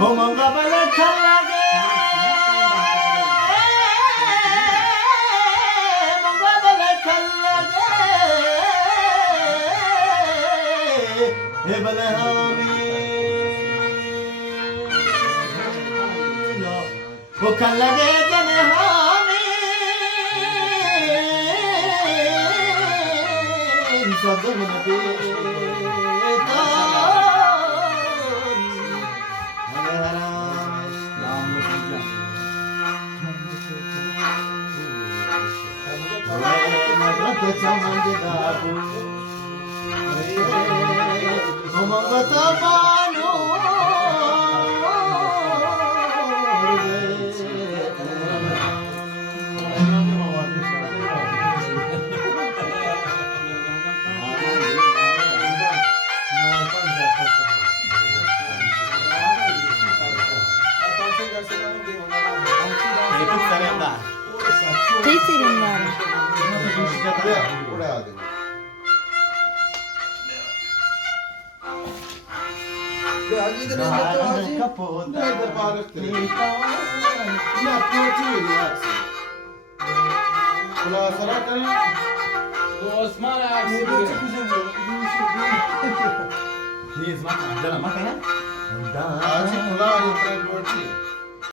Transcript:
हो मंगा बले चल लगे मंगा बले चल लगे हे बले हमें वो चल लगे जन हमें सदन पे Şey senin bari. Oraya dedim. Hadi gidelim. Hadi. Nerede bağırıktı? Ne yapıyor ya? Kulağı sararken Osman aksi Please, maka. Jalan, maka ya. ağacı kulağı yıkayıp örtüyor.